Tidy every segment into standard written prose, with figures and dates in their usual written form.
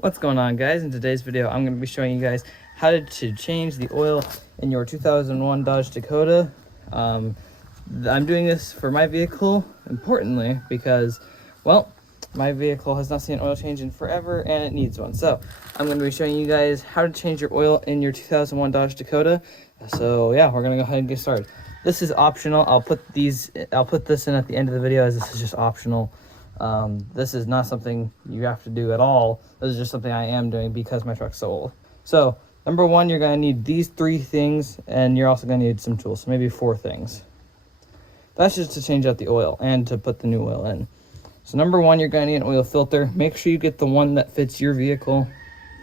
What's going on, guys? In today's video I'm going to be showing you guys how to change the oil in your 2001 Dodge Dakota. I'm doing this for my vehicle importantly because, well, my vehicle has not seen an oil change in forever and it needs one. So I'm going to be showing you guys how to change your oil in your 2001 Dodge Dakota. So yeah, we're going to go ahead and get started. This is optional. I'll put this in at the end of the video, as this is just optional. This is not something you have to do at all. This is just something I am doing because my truck's so old. So number one, you're going to need these 3 things, and you're also going to need some tools, so maybe 4 things. That's just to change out the oil and to put the new oil in. So number one, you're going to need an oil filter. Make sure you get the one that fits your vehicle.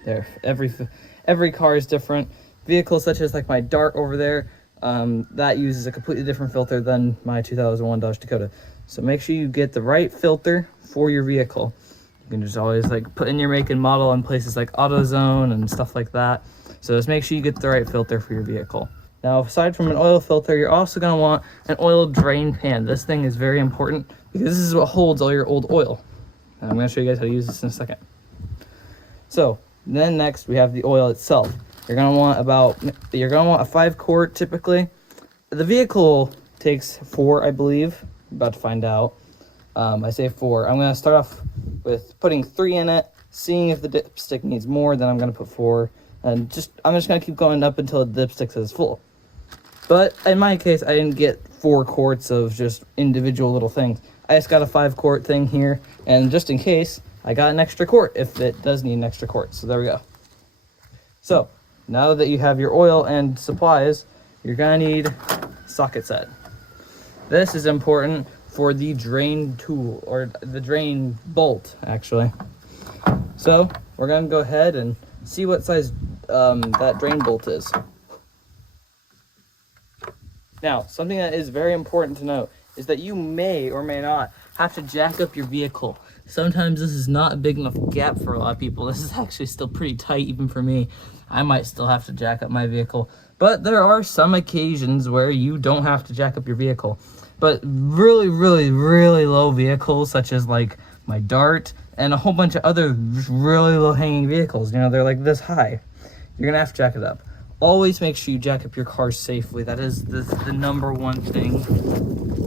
There, every car is different. Vehicles such as like my Dart over there, that uses a completely different filter than my 2001 Dodge Dakota. So make sure you get the right filter for your vehicle. You can just always like put in your make and model in places like AutoZone and stuff like that. So just make sure you get the right filter for your vehicle. Now, aside from an oil filter, you're also going to want an oil drain pan. This thing is very important because this is what holds all your old oil. And I'm going to show you guys how to use this in a second. So then next we have the oil itself. You're going to want a 5-quart typically. The vehicle takes 4, I believe. I'm about to find out. I say 4. I'm going to start off with putting 3 in it, seeing if the dipstick needs more. Then I'm going to put 4, and I'm just going to keep going up until the dipstick says full. But in my case, I didn't get 4 quarts of just individual little things. I just got a 5-quart thing here, and just in case, I got an extra quart if it does need an extra quart. So there we go. So now that you have your oil and supplies, you're going to need socket set. This is important for the drain tool, or the drain bolt, actually. So we're going to go ahead and see what size that drain bolt is. Now, something that is very important to note is that you may or may not have to jack up your vehicle. Sometimes this is not a big enough gap for a lot of people. This is actually still pretty tight even for me. I might still have to jack up my vehicle. But there are some occasions where you don't have to jack up your vehicle. But really, really, really low vehicles, such as like my Dart and a whole bunch of other really low hanging vehicles, you know, they're like this high, you're gonna have to jack it up. Always make sure you jack up your car safely. That is the number one thing.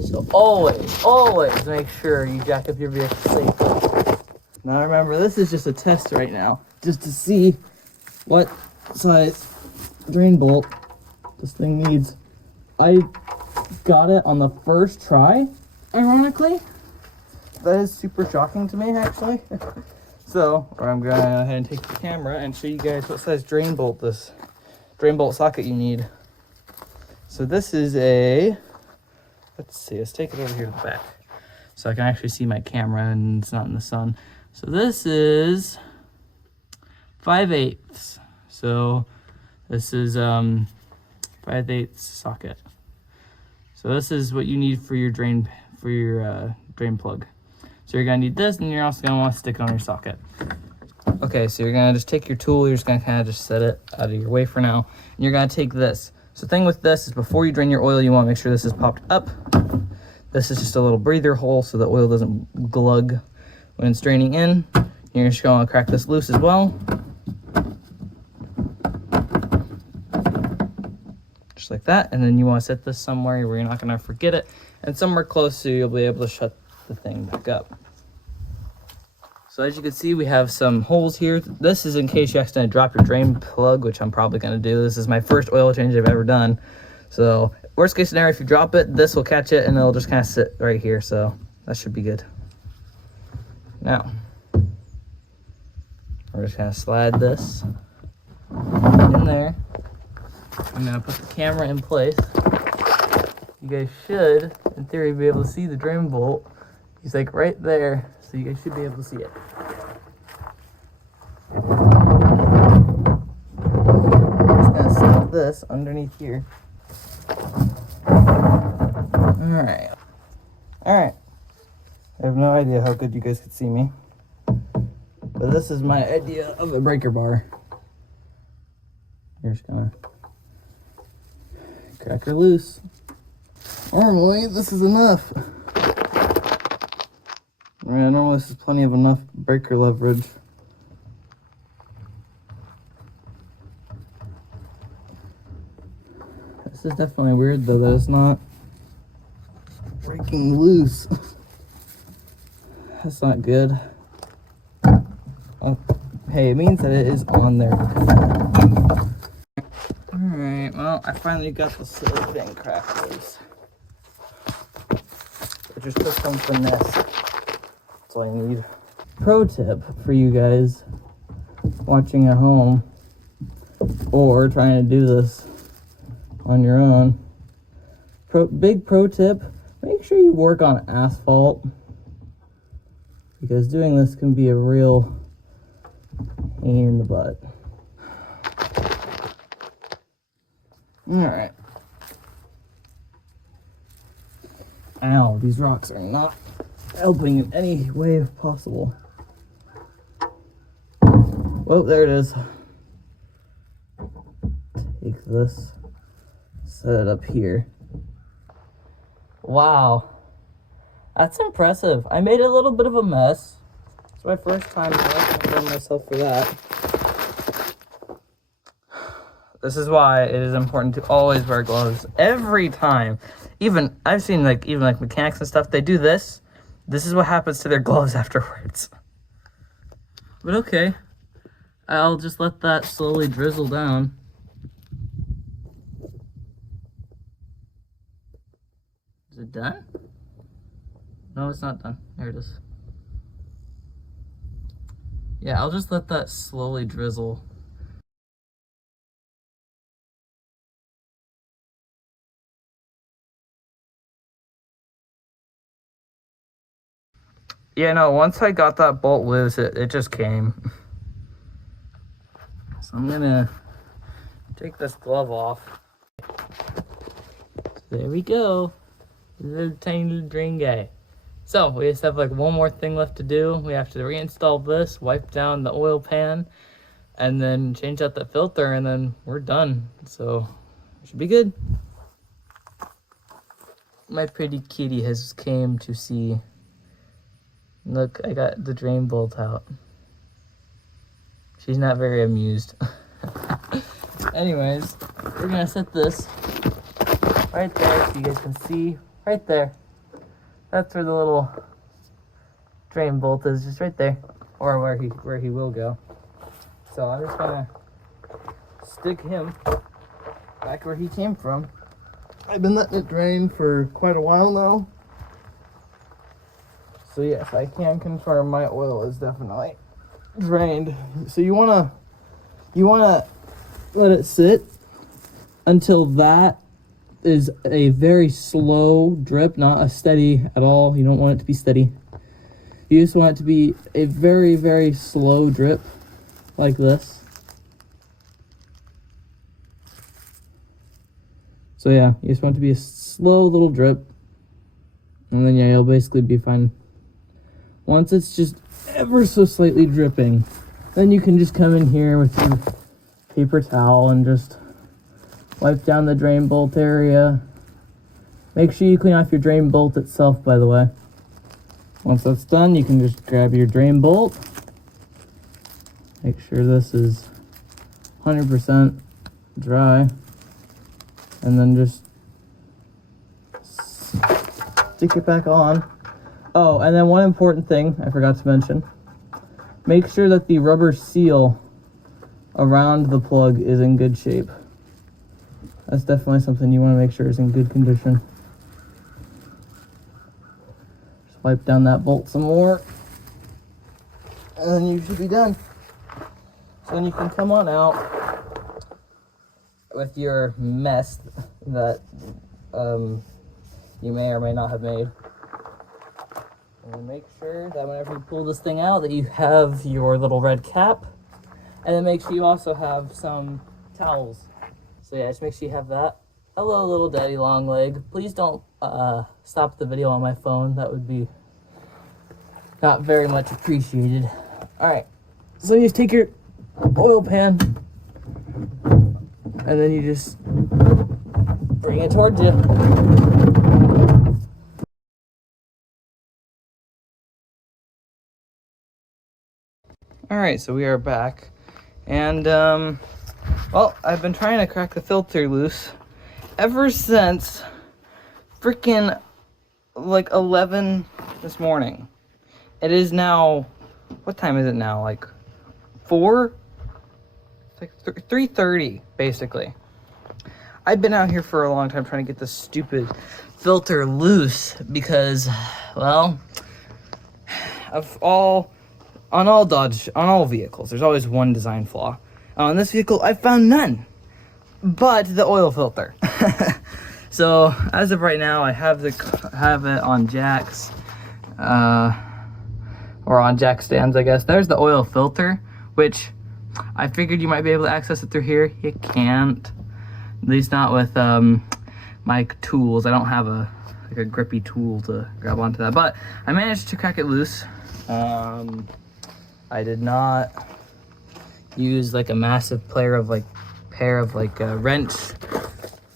So always make sure you jack up your vehicle safely. Now remember, this is just a test right now, just to see what size drain bolt this thing needs. I got it on the first try, ironically. That is super shocking to me, actually. So I'm gonna go ahead and take the camera and show you guys what size drain bolt socket you need. So this is let's take it over here to the back so I can actually see my camera and it's not in the sun. So this is 5/8. So this is 5/8 socket. So this is what you need for your drain plug. So you're gonna need this, and you're also gonna want to stick it on your socket. Okay, so you're gonna just take your tool. You're just gonna kind of just set it out of your way for now, and you're gonna take this. So the thing with this is, before you drain your oil, you want to make sure this is popped up. This is just a little breather hole so the oil doesn't glug when it's draining in. You're just gonna crack this loose as well. Just like that, and then you want to set this somewhere where you're not going to forget it, and somewhere close so you'll be able to shut the thing back up. So as you can see, we have some holes here. This is in case you accidentally drop your drain plug, which I'm probably going to do. This is my first oil change I've ever done. So worst case scenario, if you drop it, this will catch it and it'll just kind of sit right here. So that should be good. Now we're just going to slide this in there. I'm going to put the camera in place. You guys should, in theory, be able to see the drain bolt. He's like right there, so you guys should be able to see it. Just going to set this underneath here. Alright. I have no idea how good you guys could see me, but this is my idea of a breaker bar. You're just going to crack her loose. Normally, this is enough. Normally this is plenty of enough breaker leverage. This is definitely weird though that it's not breaking loose. That's not good. Oh, hey, it means that it is on there. Alright, well, I finally got the silicone crack loose. So just put some finesse. That's all I need. Pro tip for you guys watching at home or trying to do this on your own. Big pro tip, make sure you work on asphalt, because doing this can be a real pain in the butt. Alright. Ow, these rocks are not helping in any way possible. Well, there it is. Take this, set it up here. Wow. That's impressive. I made a little bit of a mess. It's my first time. I like to blame myself for that. This is why it is important to always wear gloves every time. Even I've seen even mechanics and stuff, they do this. This is what happens to their gloves afterwards. But okay. I'll just let that slowly drizzle down. Is it done? No, it's not done. There it is. Yeah, I'll just let that slowly drizzle. Yeah, no, once I got that bolt loose, it just came. So I'm gonna take this glove off. There we go. Little tiny little drain guy. So we just have like one more thing left to do. We have to reinstall this, wipe down the oil pan, and then change out the filter, and then we're done. So it should be good. My pretty kitty has came to see. Look, I got the drain bolt out. She's not very amused. Anyways, we're gonna set this right there so you guys can see. Right there. That's where the little drain bolt is, just right there. Or where he will go. So I'm just gonna stick him back where he came from. I've been letting it drain for quite a while now. So yes, I can confirm my oil is definitely drained. So you wanna let it sit until that is a very slow drip, not a steady at all. You don't want it to be steady. You just want it to be a very, very slow drip like this. So yeah, you just want it to be a slow little drip, and then yeah, you'll basically be fine. Once it's just ever so slightly dripping, then you can just come in here with your paper towel and just wipe down the drain bolt area. Make sure you clean off your drain bolt itself, by the way. Once that's done, you can just grab your drain bolt. Make sure this is 100% dry. And then just stick it back on. Oh, and then one important thing I forgot to mention. Make sure that the rubber seal around the plug is in good shape. That's definitely something you want to make sure is in good condition. Just wipe down that bolt some more, and then you should be done. So then you can come on out with your mess that you may or may not have made. And make sure that whenever you pull this thing out that you have your little red cap. And then make sure you also have some towels. So yeah, just make sure you have that. Hello, little daddy long leg. Please don't stop the video on my phone. That would be not very much appreciated. Alright, so you just take your oil pan and then you just bring it towards you. Alright, so we are back. And, well, I've been trying to crack the filter loose, ever since freaking like 11 this morning. It is now, what time is it now? Like 4? It's like 3:30 basically. I've been out here for a long time trying to get this stupid filter loose because, well, on all vehicles, there's always one design flaw. On this vehicle, I found none, but the oil filter. So as of right now, I have it on jacks, or on jack stands, I guess. There's the oil filter, which I figured you might be able to access it through here. You can't, at least not with my tools. I don't have a grippy tool to grab onto that, but I managed to crack it loose. I did not use like a massive pair of wrench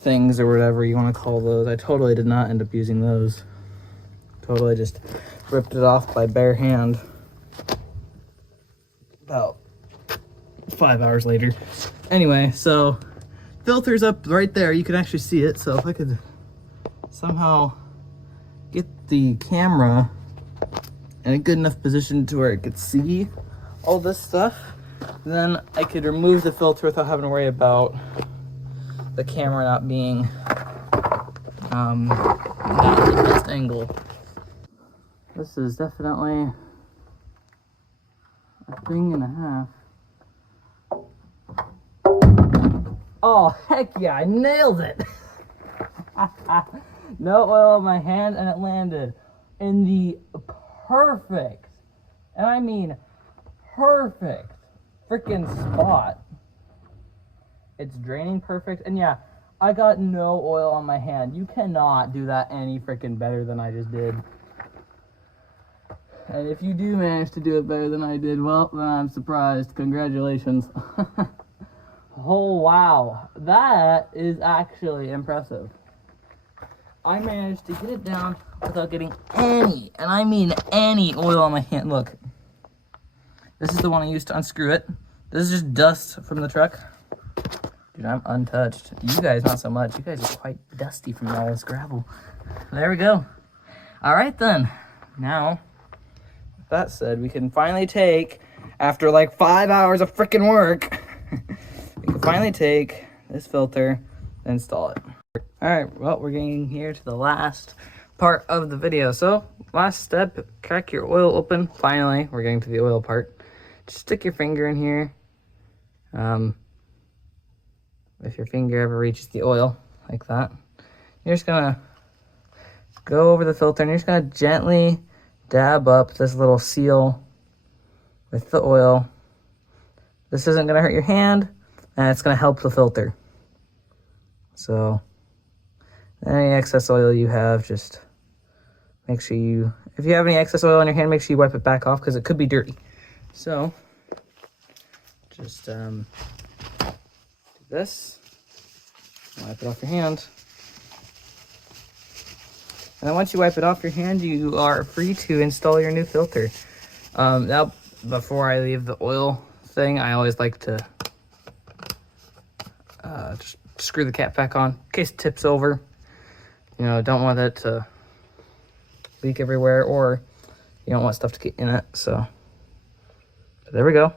things or whatever you want to call those. I totally did not end up using those. Totally just ripped it off by bare hand about 5 hours later. Anyway, so filter's up right there. You can actually see it. So if I could somehow get the camera in a good enough position to where it could see all this stuff, then I could remove the filter without having to worry about the camera not being not the best angle. This is definitely a thing and a half. Oh, heck yeah, I nailed it. No oil on my hand, and it landed in the perfect, and I mean perfect, freaking spot. It's draining perfect, and yeah, I got no oil on my hand. You cannot do that any freaking better than I just did. And if you do manage to do it better than I did, well, then I'm surprised. Congratulations. Oh, wow. That is actually impressive. I managed to get it down without getting any, and I mean any, oil on my hand. Look. This is the one I used to unscrew it. This is just dust from the truck. Dude, I'm untouched. You guys, not so much. You guys are quite dusty from all this gravel. There we go. All right, then. Now, with that said, we can finally take, after like 5 hours of freaking work, we can finally take this filter and install it. All right, well, we're getting here to the last part of the video. So, last step, crack your oil open. Finally, we're getting to the oil part. Just stick your finger in here. If your finger ever reaches the oil, like that, you're just gonna go over the filter and you're just gonna gently dab up this little seal with the oil. This isn't gonna hurt your hand, and it's gonna help the filter. So, any excess oil you have, just make sure if you have any excess oil on your hand, make sure you wipe it back off because it could be dirty. So, just do this, wipe it off your hand. And then once you wipe it off your hand, you are free to install your new filter. Now, before I leave the oil thing, I always like to just screw the cap back on in case it tips over. You know, don't want it to leak everywhere, or you don't want stuff to get in it. So there we go.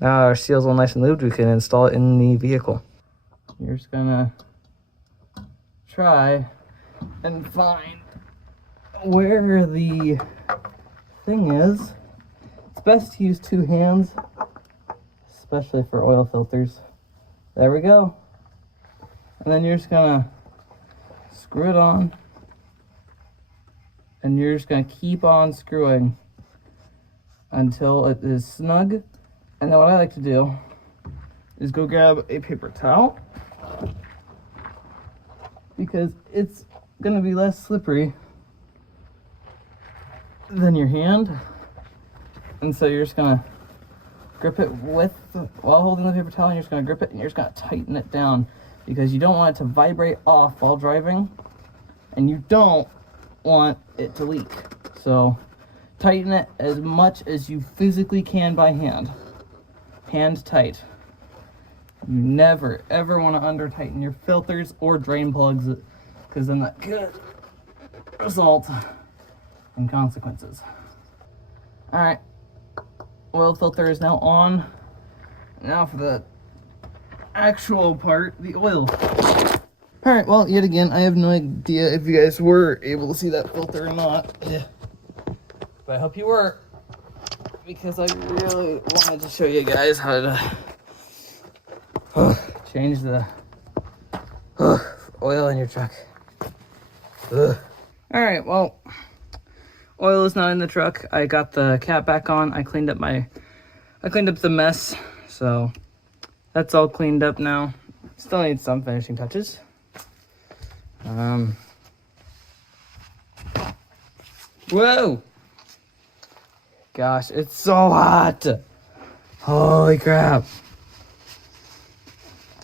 Now our seal's all nice and lubed, we can install it in the vehicle. You're just gonna try and find where the thing is. It's best to use two hands, especially for oil filters. There we go. And then you're just gonna screw it on, and you're just gonna keep on screwing until it is snug. And then what I like to do is go grab a paper towel, because it's gonna be less slippery than your hand. And so you're just gonna grip it while holding the paper towel, and you're just gonna grip it and you're just gonna tighten it down, because you don't want it to vibrate off while driving, and you don't want it to leak. So tighten it as much as you physically can by hand. Hand tight. You never ever want to under tighten your filters or drain plugs, because then that could result in consequences. All right, oil filter is now on. Now for the actual part, the oil. All right, well, yet again, I have no idea if you guys were able to see that filter or not. Yeah. But I hope you were, because I really wanted to show you guys how to change the oil in your truck. All right, well, oil is not in the truck. I got the cap back on. I cleaned up the mess, so that's all cleaned up now. Still needs some finishing touches. Whoa! Gosh, it's so hot! Holy crap!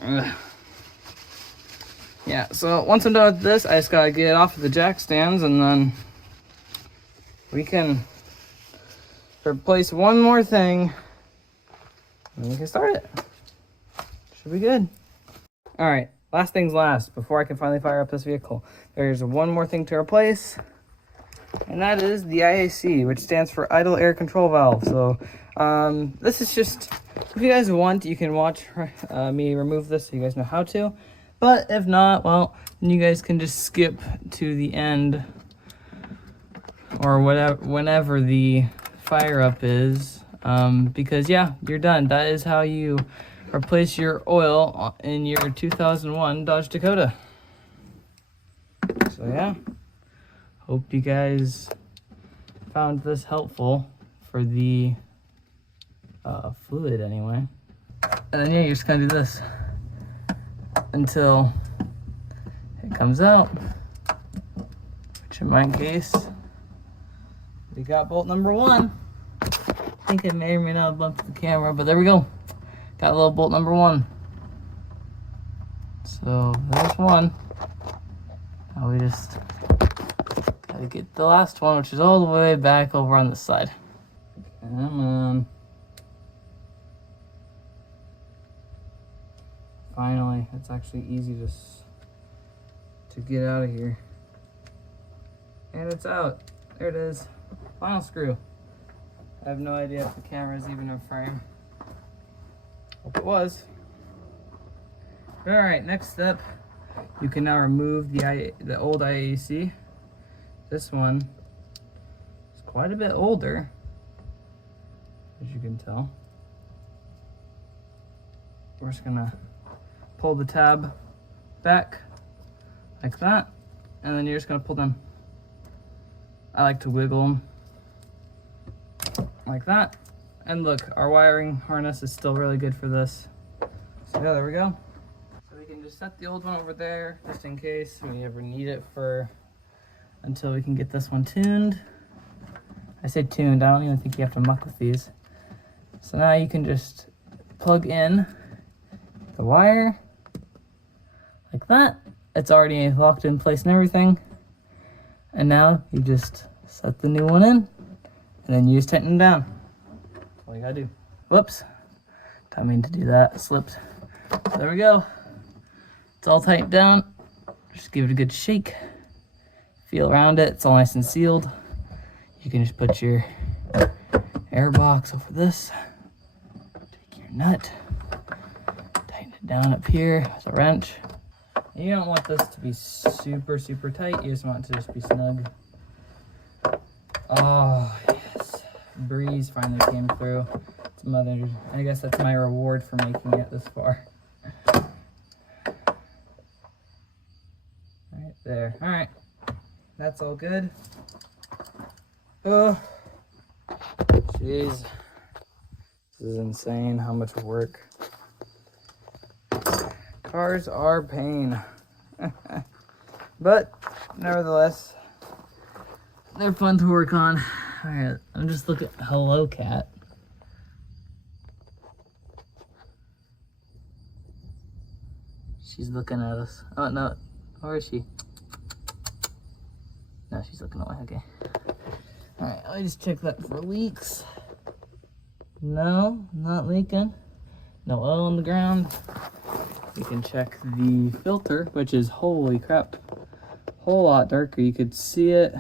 Ugh. Yeah, so once I'm done with this, I just gotta get it off of the jack stands, and then we can replace one more thing, and we can start it. Should be good. All right, last things last, before I can finally fire up this vehicle. There's one more thing to replace, and that is the IAC, which stands for Idle Air Control Valve. So this is just, if you guys want, you can watch me remove this so you guys know how to. But if not, well, then you guys can just skip to the end, or whatever, whenever the fire up is, because yeah, you're done. That is how you replace your oil in your 2001 Dodge Dakota. So yeah, hope you guys found this helpful for the fluid anyway. And then yeah, you're just gonna do this until it comes out, which in my case, we got bolt number 1. I think I may or may not have bumped the camera, but there we go. Got a little bolt number 1. So there's one. Now we just gotta get the last one, which is all the way back over on this side. Come on. Finally, it's actually easy to get out of here. And it's out. There it is. Final screw. I have no idea if the camera is even in frame. Hope it was. Alright, next step. You can now remove the old IAC. This one is quite a bit older, as you can tell. We're just gonna pull the tab back like that, and then you're just gonna pull them. I like to wiggle them like that. And look, our wiring harness is still really good for this. So yeah, there we go. So we can just set the old one over there, just in case we ever need it until we can get this one tuned. I say tuned, I don't even think you have to muck with these. So now you can just plug in the wire like that. It's already locked in place and everything. And now you just set the new one in, and then you just tighten them down. That's all you gotta do. Whoops, didn't mean to do that, slipped. So there we go. It's all tightened down. Just give it a good shake. Feel around it, it's all nice and sealed. You can just put your air box over this. Take your nut, tighten it down up here with a wrench. You don't want this to be super, super tight. You just want it to just be snug. Oh, yes. Breeze finally came through. It's mother. I guess that's my reward for making it this far. Right there. All right. That's all good. Oh, jeez. This is insane how much work. Cars are pain. But nevertheless, they're fun to work on. All right, I'm just looking. Hello, cat. She's looking at us. Oh no, where is she? No, she's looking away. Okay. All right, let me just check that for leaks. No, not leaking. No oil on the ground. You can check the filter, which is, holy crap, a whole lot darker. You could see it.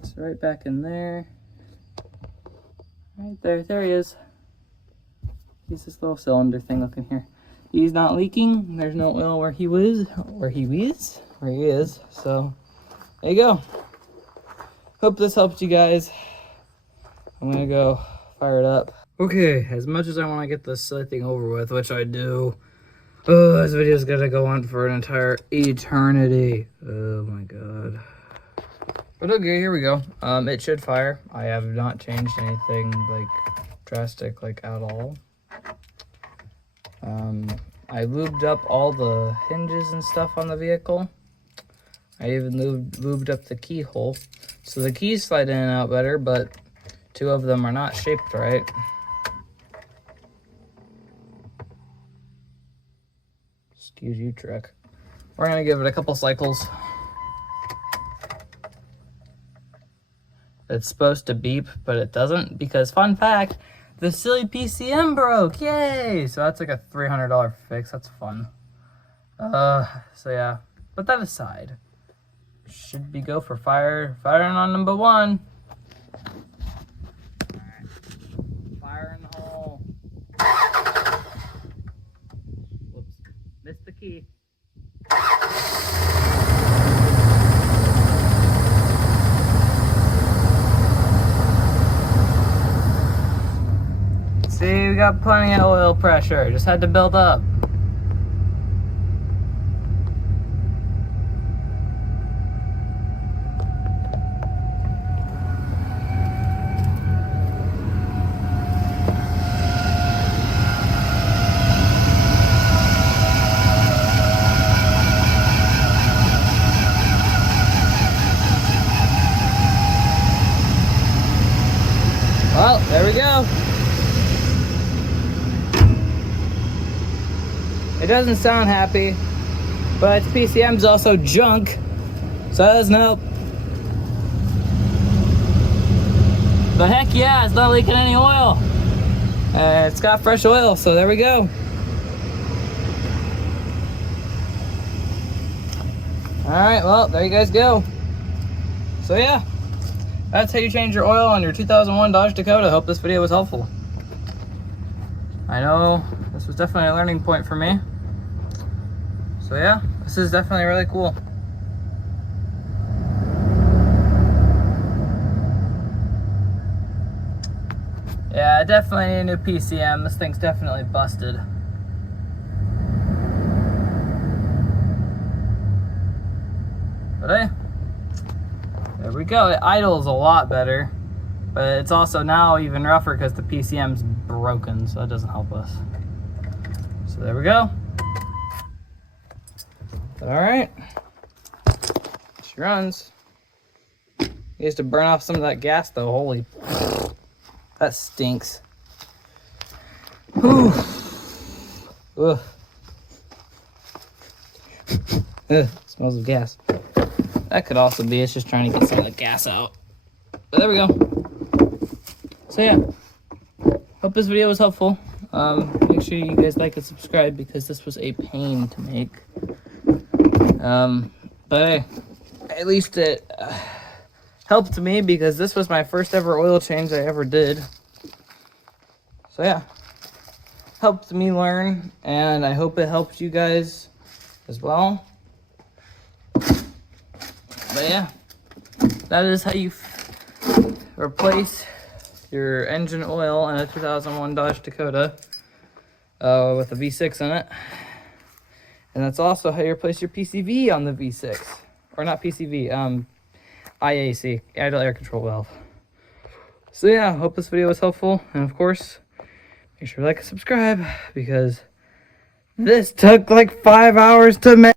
It's right back in there. Right there, there he is. He's this little cylinder thing looking here. He's not leaking. There's no oil where he is. So there you go. Hope this helped you guys. I'm gonna go fire it up. Okay, as much as I want to get this silly thing over with, which I do, oh, this video is gonna go on for an entire eternity. Oh my god. But okay, here we go. It should fire. I have not changed anything like drastic, like at all. I lubed up all the hinges and stuff on the vehicle. I even lubed up the keyhole. So the keys slide in and out better, but two of them are not shaped right. Excuse you, truck. We're gonna give it a couple cycles. It's supposed to beep, but it doesn't, because fun fact, the silly PCM broke. Yay! So that's like a $300 fix. That's fun. So yeah. But that aside, should be go for firing on number 1. Fire in the hole. Whoops. Missed the key. See, we got plenty of oil pressure. Just had to build up. Well, there we go. It doesn't sound happy, but PCM's also junk, so that doesn't help. But heck yeah, it's not leaking any oil. It's got fresh oil, so there we go. Alright, well, there you guys go. So yeah, that's how you change your oil on your 2001 Dodge Dakota. Hope this video was helpful. I know this was definitely a learning point for me. So yeah, this is definitely really cool. Yeah, definitely need a new PCM. This thing's definitely busted. But hey, there we go. It idles a lot better, but it's also now even rougher because the PCM's broken, so that doesn't help us. So there we go. Alright. She runs. Needs to burn off some of that gas though. Holy, that stinks. Whew. Ugh. Ugh, smells of gas. That could also be it's just trying to get some of the gas out. But there we go. So yeah, hope this video was helpful. Make sure you guys like and subscribe because this was a pain to make. But hey, at least it helped me because this was my first ever oil change I ever did. So yeah, helped me learn, and I hope it helped you guys as well. But yeah, that is how you replace your engine oil in a 2001 Dodge Dakota with a V6 in it. And that's also how you replace your PCV on the V6. Or not PCV, IAC, idle air control valve. So yeah, hope this video was helpful. And of course, make sure to like and subscribe because this took like 5 hours to make.